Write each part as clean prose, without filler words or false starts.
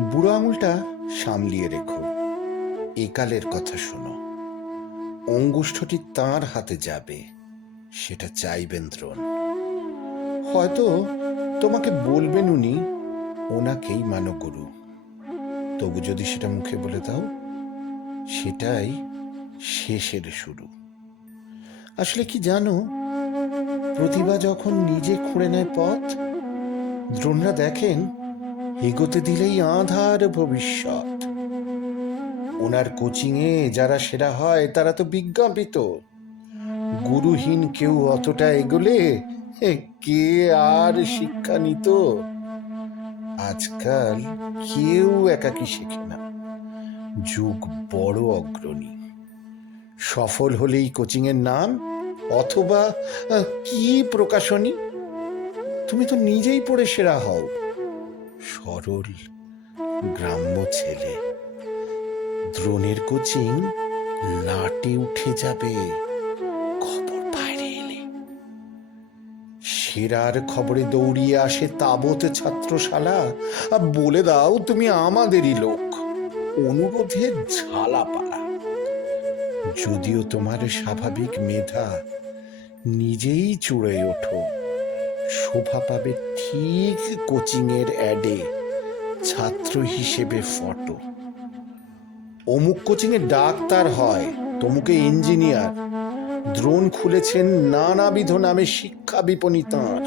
বুড়ো আঙুলটা সামলিয়ে রেখো, একালের কথা শোনো। অঙ্গুষ্ঠটি তাঁর হাতে যাবে, সেটা চাইবেন দ্রোণ। হয়তো তোমাকে বলবেন উনি ওনাকেই মানো গুরু। তবু যদি সেটা মুখে বলে দাও, সেটাই শেষের শুরু। আসলে কি জানো, প্রতিভা যখন নিজে খুঁড়ে নেয় পথ, দ্রোণরা দেখেন এগোতে দিলেই আঁধার ভবিষ্যৎ। ওনার কোচিংয়ে যারা সেরা হয় তারা তো বিজ্ঞাপিত। গুরুহীন কেউ অতটা এগোলে কে আর শিক্ষা নিত? আজকাল কেউ একাকী শেখে না, যুগ বড় অগ্রণী। সফল হলেই কোচিং এর নাম, অথবা কি প্রকাশনী। তুমি তো নিজেই পড়ে সেরা হও। সরল গ্রাম্য ছেলে, দ্রোণের কোচিং লাটে উঠে যাবে খবর বাইরে এলে। সেরার খবরে দৌড়িয়ে আসে তাবৎ ছাত্রশালা, বলে দাও তুমি আমাদেরই লোক, অনুরোধে ঝালাপালা। যদিও তোমার স্বাভাবিক মেধা, নিজেই চূড়ে ওঠো, শোভা পাবে ঠিক কোচিং এর অ্যাডে ছাত্র হিসেবে ফটো। অমুক কোচিং এ ডাক্তার হয়, তমুকে ইঞ্জিনিয়ার। দ্রোণ খুলেছেন নানাবিধ নামে শিক্ষা বিপণী তাঁর।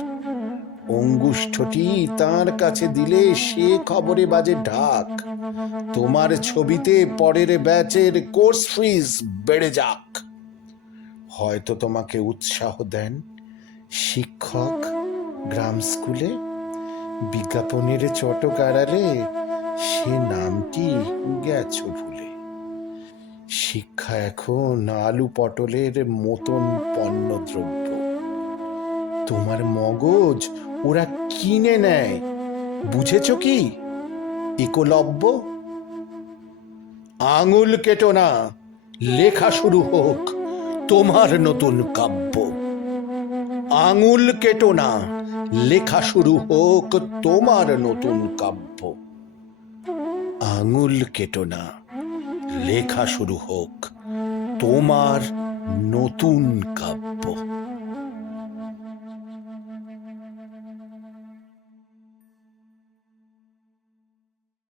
অঙ্গুষ্ঠটি তাঁর কাছে দিলে সে খবরে বাজে ঢাক, তোমার ছবিতে পরের ব্যাচের কোর্স ফিস বেড়ে যাক। হয়তো তোমাকে উৎসাহ দেন শিক্ষক গ্রাম স্কুলে, বিজ্ঞাপনের চটক আড়ালে সে নামটি গেছো ভুলে। শিক্ষা এখন আলু পটলের মতন পণ্যদ্রব্য, তোমার মগজ ওরা কিনে নেয়। বুঝেছ কি একলব্য? আঙুল কেটো না, লেখা শুরু হোক তোমার নতুন কাব্য। আঙুল কেটো না, লেখা শুরু হোক তোমার নতুন কাব্য। আঙুল কেটো না, লেখা শুরু হোক তোমার নতুন কাব্য।